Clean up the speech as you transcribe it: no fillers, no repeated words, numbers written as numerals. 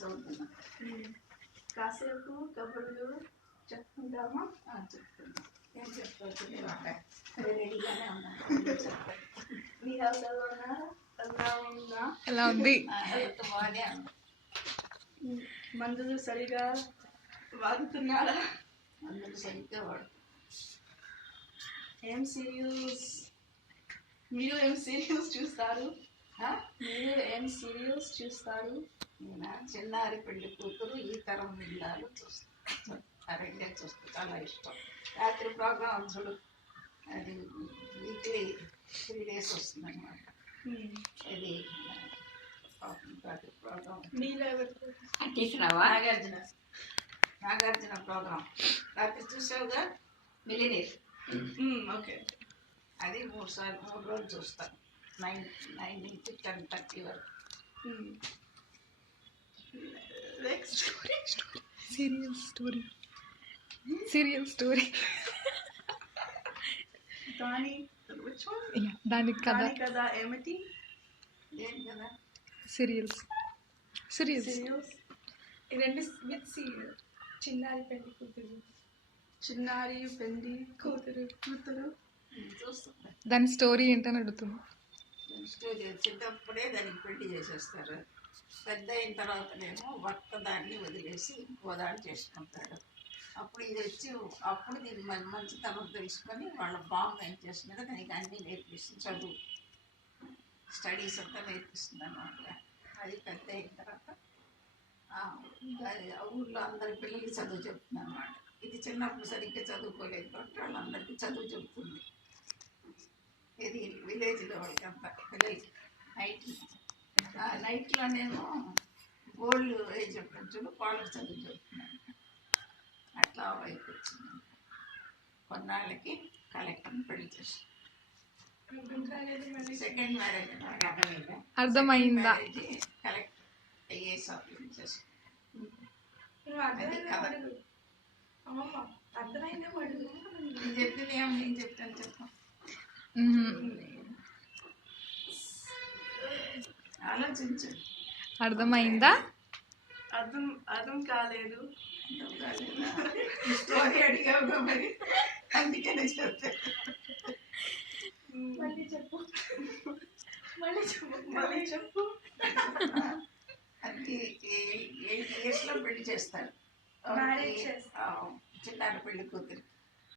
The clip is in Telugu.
చదువుతున్నా. కాసేపు కబుర్లు చెప్పుకుంటామా? చెప్తున్నా. ఏం చెప్తావు? రెడీగానే ఉన్నాను. మీ హౌస్ ఎలా ఉన్నారా? ఎలా ఉంది? బాగానే ఉంది. మందులు సరిగా వాడుతున్నారా? అందరూ సరిగ్గా వాడు. ఏం సీరియల్స్ మీరు ఏం సీరియల్స్ చూస్తారు? మీరు ఏం సీరియల్స్ చూస్తారు? నేను చిన్నారి పెళ్లి కూతురు, ఈ తరం ఇల్లాలు చూస్తాను. రెండే చూస్తే చాలా ఇష్టం. రాత్రి ప్రోగ్రాం చూడు, అది వీక్లీ 3 days వస్తుంది అనమాట. ఇది రాత్రి ప్రోగ్రాం. నాగార్జున ప్రోగ్రాం రాత్రి చూసావుగా, మిలినీర్. ఓకే, అది 3 రోజులు చూస్తాను. 9 నుంచి 10:30 వరకు. సీరియల్ స్టోరీ దానికి కదా ఏమిటి? ఏం కదా సీరియల్స్ రెండు విత్ సీరియల్. చిన్నారి పెళ్లి కూతురు, చిన్నారి పెళ్లి కూతురు చూస్తుంటా. దాని స్టోరీ ఏంటని అడుగుతుంది. స్టోరీ చిన్నప్పుడే దానికి పెళ్లి చేసేస్తారు. పెద్ద అయిన తర్వాతనేమో భర్త దాన్ని వదిలేసి ఇంకో దాన్ని చేసుకుంటాడు. అప్పుడు ఇది వచ్చి అప్పుడు దీన్ని మంచితనం తెలుసుకొని వాళ్ళ బాంబు ఏం చేస్తున్నారు, దానికి అన్నీ నేర్పిస్తుంది. చదువు స్టడీస్ అంతా నేర్పిస్తుంది అన్నమాట. అది పెద్ద అయిన తర్వాత ఊళ్ళో అందరి పిల్లలకి చదువు చెప్తుంది అన్నమాట. ఇది చిన్నప్పుడు సరిగ్గా చదువుకోలేదు కాబట్టి వాళ్ళందరికీ చదువు చెబుతుంది. ఇది విలేజ్లో వాళ్ళకంతా పిల్లలకి నైట్లోనేమో గోల్డ్ ఏజ్ చూడు వాళ్ళకి చదువు చెబుతున్నాను. అట్లా వైపు వచ్చింది. కొన్నాళ్ళకి కలెక్టర్ని పెళ్లి చేసి సెకండ్ మ్యారేజ్ అర్థమైందా? కలెక్టర్ ఐఏఎస్ ఆఫీసర్ చేసి చెప్పింది ఏమో నేను చెప్తాను చెప్పు. ఆలోచించు. అర్థమైందా? అర్థం కాలేదు. స్టోరీ అడిగావుగా మరి, అందుకనే చెప్తాను. మళ్ళీ చెప్పు.